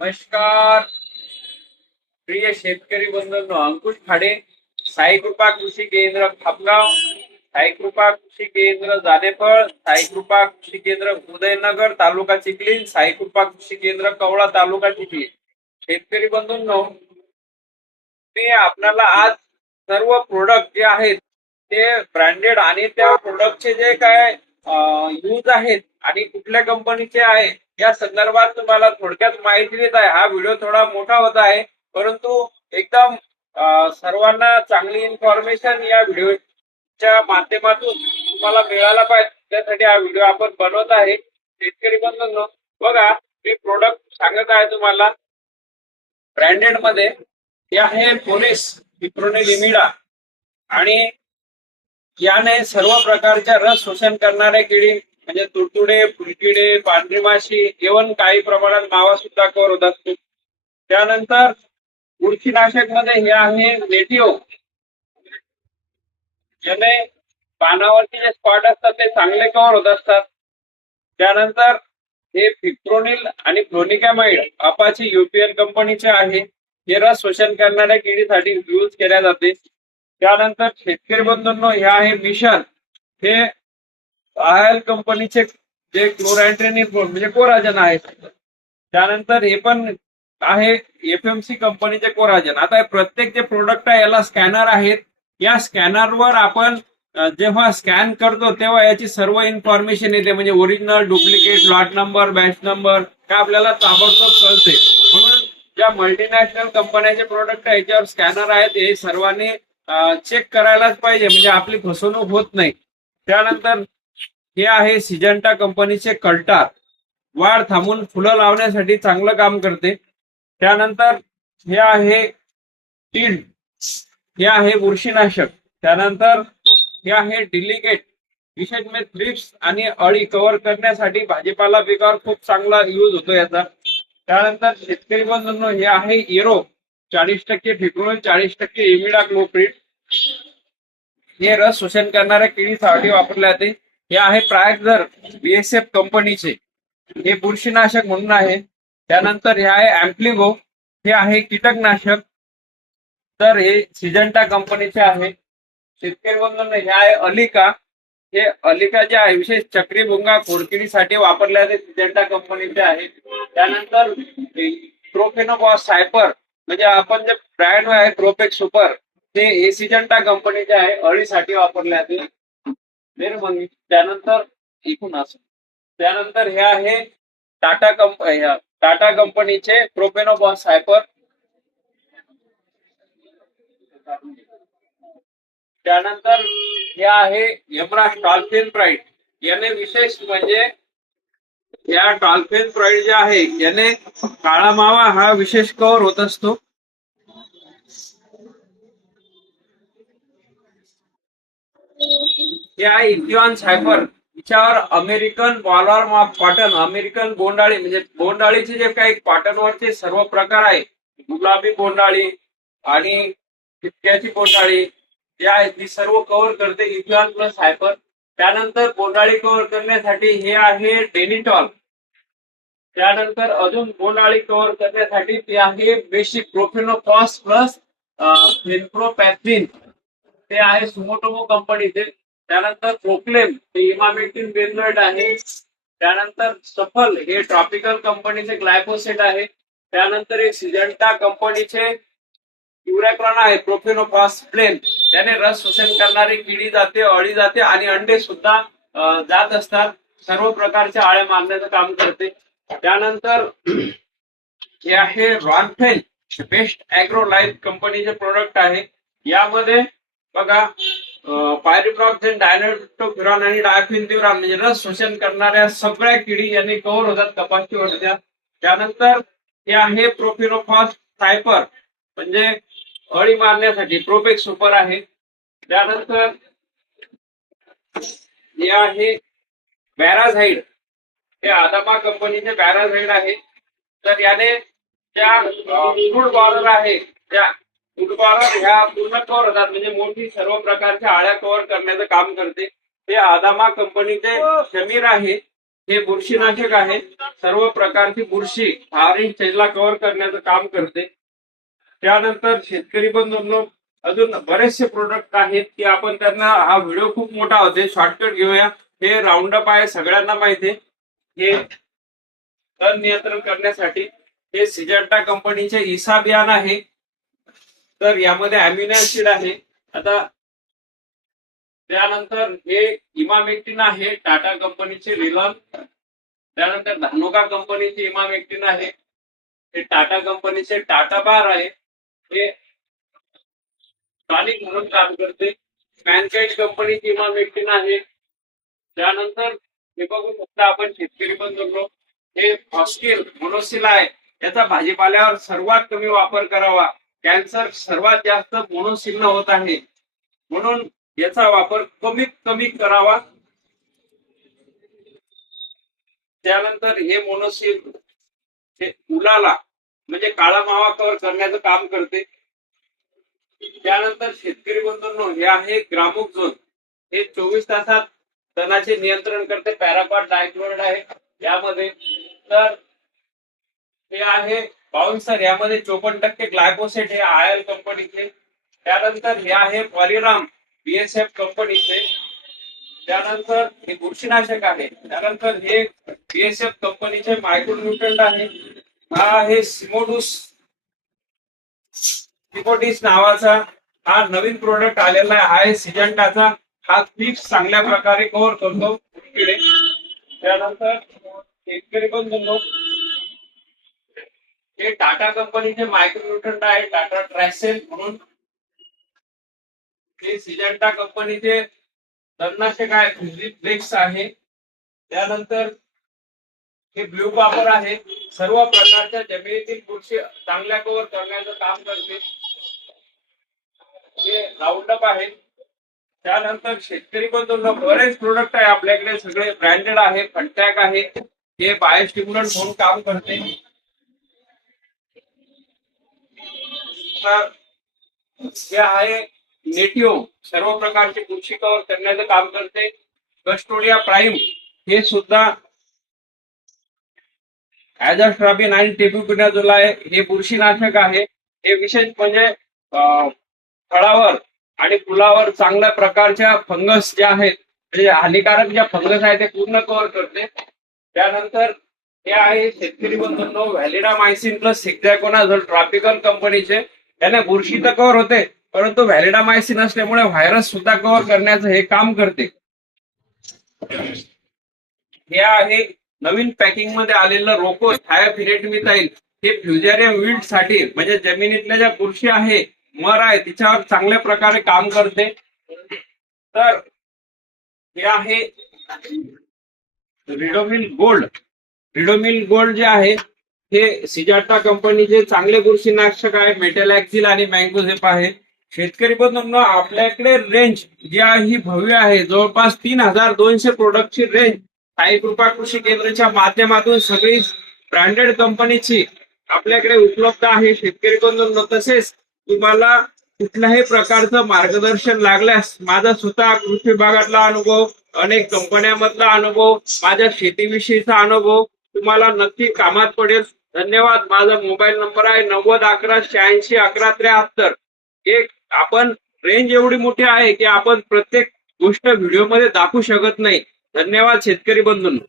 नमस्कार. प्रिय शेतकरी बंधूंनो अंकुश खाडे साई कृपा कृषी केंद्र खापगाव साई कृपा कृषी केंद्र जानेफळ साई कृपा कृषी केंद्र उदयनगर तालुका चिखलीन साई कृपा कृषी केंद्र कवळा तालुका चिखलीन शेतकरी बंधूंनो मी आपल्याला आज सर्व प्रोडक्ट जे आहेत ते ब्रँडेड आणि त्या प्रोडक्टचे जे काय यूज आहेत आणि कुठल्या कंपनीचे आहे या संदर्भात तुम्हाला थोडक्यात माहिती देत आहे. हा व्हिडिओ थोडा मोठा होत आहे. परंतु एकदम सर्वांना चांगली इन्फॉर्मेशन या व्हिडिओच्या माध्यमातून तुम्हाला मिळायला पाहिजे. त्यासाठी हा व्हिडिओ आपण बनवत आहे. शेतकरी बंधूंनो बघा मी प्रोडक्ट सांगत आहे तुम्हाला. ब्रँडेडमध्ये हे आहे पोलीस विप्रोने लिमिडा. आणि याने सर्व प्रकारच्या रस शोषण करणाऱ्या किडी म्हणजे तुडतुडे फुलकिडे पांढरी माशी इव्हन काही प्रमाणात मावा सुद्धा कव्हर होत असतो त्यानंतर बुरशीनाशकमध्ये हे आहे नेटिओ. ज्याने पानावरती जे स्पॉट असतात ते चांगले कव्हर होत असतात. त्यानंतर हे फिप्रोनिल आणि फ्लोनिकॅमाइड अपाची युपीएल कंपनीचे आहे. हे रस शोषण करणाऱ्या किडीसाठी यूज केल्या जाते. त्यानंतर शेतकरी बंधूंनो हे आहे मिशन. हे आयल कंपनीचे जे क्लोरॅन्ट्रेनी म्हणजे कोराजन आहे त्यानंतर हे पण आहे एफएमसी कंपनीचे कोराजन. आता हे प्रत्येक जे प्रोडक्ट आहे याला स्कॅनर आहेत. या स्कॅनरवर आपण जेव्हा स्कॅन करतो तेव्हा याची सर्व इन्फॉर्मेशन येते. म्हणजे original duplicate lot number batch number काय आपल्याला ताबडतोब कळते. म्हणून ज्या मल्टीनॅशनल कंपन्याचे प्रोडक्ट आहे याच्यावर स्कॅनर आहेत. हे सर्वांनी चेक करायलाच पाहिजे. म्हणजे आपली फसवणूक होत नाही. त्यानंतर हे आहे सिजंटा कंपनीचे कल्टार. वाढ थांबून फुलं लावण्यासाठी चांगलं काम करते. त्यानंतर हे आहे टिल्ड. हे आहे बुरशीनाशक. त्यानंतर हे आहे डिलिकेट. विशेष म्हणजे थ्रिप्स आणि अळी कव्हर करण्यासाठी भाजीपाला पिकावर खूप चांगला यूज होतो याचा. त्यानंतर शेतकरी बंधूंनो हे आहे इरो. चाळीस टक्के फिक्रोल चाळीस टक्के इमिडा क्लोप्रिट हे रस शोषण करणाऱ्या किडीसाठी वापरले जाते. हे आहे प्रायझर बीएसएफ कंपनीचे. हे बुरशीनाशक म्हणून आहे. त्यानंतर हे आहे अँप्लिगो हे आहे कीटकनाशक. तर हे सिजंटा कंपनीचे आहे. शेतकरी बंधूंनो हे आहे अलिका. हे अलिका जे आहे विशेष चक्रीभुंगा खोडकिडीसाठी वापरले जाते. सिजंटा कंपनीचे आहे. त्यानंतर प्रोफेनोबॉस सायपर म्हणजे आपण जे ब्रँड आहे प्रोपेक सुपर ते हे सिजंटा कंपनीचे आहे. अळीसाठी वापरले जाते. वेर मग त्यानंतर एकूण असं. त्यानंतर हे आहे टाटा कंप टाटा कंपनीचे प्रोपेनोबॉस सायपर त्यानंतर हे आहे यमराज टॉल्फिन प्राईड याने विशेष म्हणजे या टॉल्फिन प्राईड जे आहे याने काळा मावा हा विशेष कव्हर होत असतो. आहे Ethion Cyper हिच्यावर American bollworm of cotton American बोंडाळी म्हणजे बोंडाळीचे जे काही कॉटन सर्व प्रकार आहे गुलाबी बोंडाळी आणि ठिपक्याची बोंडाळी जे आहे ती सर्व कव्हर करते इथिऑन प्लस सायफर. त्यानंतर बोंडाळी कव्हर करण्यासाठी हे आहे डेनिटॉल. त्यानंतर अजून बोंडाळी कव्हर करण्यासाठी ते आहे बेसिक प्रोफिनोफॉस प्लस फेनप्रोपॅथ्रिन ते आहे सुमोटोमो कंपनीचे त्यानंतर प्रोक्लेम हे इमामेटिन बेनोएट आहे. त्यानंतर सफल हे ट्रॉपिकल कंपनीचे ग्लायकोसेट आहे. त्यानंतर हे सिजंटा कंपनीचे युरॅक्रॉन आहे प्रोफिनोफॉस प्लेन त्याने रस शोषण करणारी किडी जाते अळी जाते आणि अंडे सुद्धा जात असतात. सर्व प्रकारच्या आळ्या मारण्याचं काम करते. त्यानंतर हे आहे रॉनफेल बेस्ट अॅग्रो लाईफ कंपनीचे प्रोडक्ट आहे. यामध्ये बघा पायरिप्रॉक्झिन डायनोटोफिरॉन आणि डायफिनथिरॉन म्हणजे रस शोषण करणाऱ्या सगळ्या किडी यांनी कव्हर होतात कपाशी होत्या त्यानंतर हे आहे प्रोफिनोफॉस सायपर म्हणजे अळी मारण्यासाठी. प्रोपेक सुपर आहे. त्यानंतर हे आहे बॅराझाईड हे आदामा कंपनीचे बॅराझाईड आहे. तर याने त्या फ्रूट बॉलर आहे त्या फूड बॉलर ह्या पूर्ण कव्हर होतात. म्हणजे मोठी सर्व प्रकारच्या आळ्या कव्हर करण्याचं काम करते. हे आदामा कंपनीचे शमीर आहे. हे बुरशीनाशक आहे. सर्व प्रकारची बुरशी ऑरेंज स्टेजला कव्हर करण्याचं काम करते. त्यानंतर शेतकरी बंधूंनो अजून बरेचसे प्रोडक्ट आहेत की आपण त्यांना हा व्हिडिओ खूप मोठा होते. शॉर्टकट घेऊया. हे राऊंडअप आहे. सगळ्यांना माहिती आहे. हे तण नियंत्रण करण्यासाठी हे सिजंटा कंपनीचे इसा बियाण आहे. तर यामध्ये अमिनो ऍसिड आहे. आता त्यानंतर हे इमामेक्टिन आहे टाटा कंपनीचे रिलॉन त्यानंतर धानुका कंपनीचे इमामेक्टिन आहे. हे टाटा कंपनीचे टाटा बार आहे. हे टॉनिक म्हणून काम करते. मॅनकाइट कंपनीची इमामेक्टिन आहे. त्यानंतर हे बघू शकता आपण शेतकरी बंधूंनो हे हॉस्टेल मोनोसिला आहे. याचा भाजीपाल्यावर सर्वात कमी वापर करावा. कॅन्सर सर्वात जास्त मोनोसिल होत आहे. म्हणून याचा वापर कमीत कमी करावा. त्यानंतर हे मोनोसिल हे उलाला म्हणजे काळा मावा कव्हर करण्याचं काम करते. त्यानंतर शेतकरी बंधूंनो हे आहे ग्रामुक झोन हे चोवीस तासात तणाचे नियंत्रण करते. पॅराकॉट डायक्लोराइड आहे. यामध्ये तर हे आहे बाउन्सर यामध्ये चोपन्न टक्के ग्लायकोसेट हे आयल कंपनीचे त्यानंतर हे आहे पॉलिराम बीएसएफ कंपनीचे त्यानंतर हे बुरशीनाशक आहे. त्यानंतर हे बीएसएफ कंपनीचे मायक्रोन्युट्रंट आहे. हा आहे सिमोडूस सिमोडिस नावाचा हा नवीन प्रोडक्ट आलेला आहे. आहे सिजंटाचा हा पीक चांगल्या प्रकारे कव्हर करतो. किडे त्यानंतर शेतकरी बंधूंनो हे टाटा कंपनीचे मायक्रोन्युट्रंट आहे टाटा ट्रॅसेल म्हणून. हे सिजंटा कंपनीचे तणनाशक आहे फ्लेक्स आहे. त्यानंतर हे ब्ल्यू कॉपर आहे. सर्व प्रकारच्या जमिनीतील बुरशी चांगल्या कव्हर करण्याचं काम करते. हे राऊंडअप आहे. त्यानंतर शेतकरी बंधूंना बरेच प्रोडक्ट आहे आपल्याकडे. सगळे ब्रँडेड आहे फंटॅक आहे. हे बायोस्टिम्युलंट म्हणून काम करते. तर हे आहे नेटिओ सर्व प्रकारचे बुरशी कव्हर करण्याचं काम करते. कस्टोडिया प्राईम हे सुद्धा ऍझास्ट्राबिन आणि टेब्युपिनाझोल आहे. हे बुरशीनाशक आहे. हे विशेष म्हणजे फळावर आणि फुलावर चांगल्या प्रकारच्या फंगस ज्या आहेत म्हणजे हानिकारक ज्या फंगस आहेत ते पूर्ण कव्हर करते. त्यानंतर हे आहे शेतकरी बंधूंनो व्हॅलिडा मायसिन प्लस सिक्झॅकोनाझोल ट्रॉपिकल कंपनीचे. याने बुरशी तर कव्हर होते परंतु व्हॅलिडामायसिन असल्यामुळे व्हायरस सुद्धा कव्हर करण्याचं हे काम करते. हे आहे नवीन पॅकिंगमध्ये आलेलं रोको थायफिरेटमिथाईल हे फ्युजेरियम विल्डसाठी म्हणजे जमिनीतल्या ज्या बुरशी आहे मर आहे तिच्यावर चांगल्या प्रकारे काम करते. तर हे आहे रिडोमिल गोल्ड रिडोमिल गोल्ड जे आहे हे सिजाटा कंपनीचे चांगले बुरशीनाशक आहे मेटल ऍक्झिल आणि मँगोझेप आहे. शेतकरी बंधूंना आपल्याकडे रेंज जी आहे ही भव्य आहे. जवळपास तीन हजार दोनशे प्रोडक्टची रेंज साई कृपा कृषी केंद्राच्या माध्यमातून सगळी ब्रँडेड कंपनीची आपल्याकडे उपलब्ध आहे. शेतकरी बंधूंना तसेच तुम्हाला कुठल्याही प्रकारचं मार्गदर्शन लागल्यास माझा स्वतः कृषी विभागातला अनुभव अनेक कंपन्यामधला अनुभव माझ्या शेतीविषयीचा अनुभव तुम्हाला नक्की कामात पडेल. धन्यवाद. माझा मोबाईल नंबर आहे नव्वद अकरा शहाऐंशी अकरा त्र्याहत्तर. एक आपण रेंज एवढी मोठी आहे की आपण प्रत्येक गोष्ट व्हिडिओमध्ये दाखवू शकत नाही. धन्यवाद शेतकरी बंधूंना.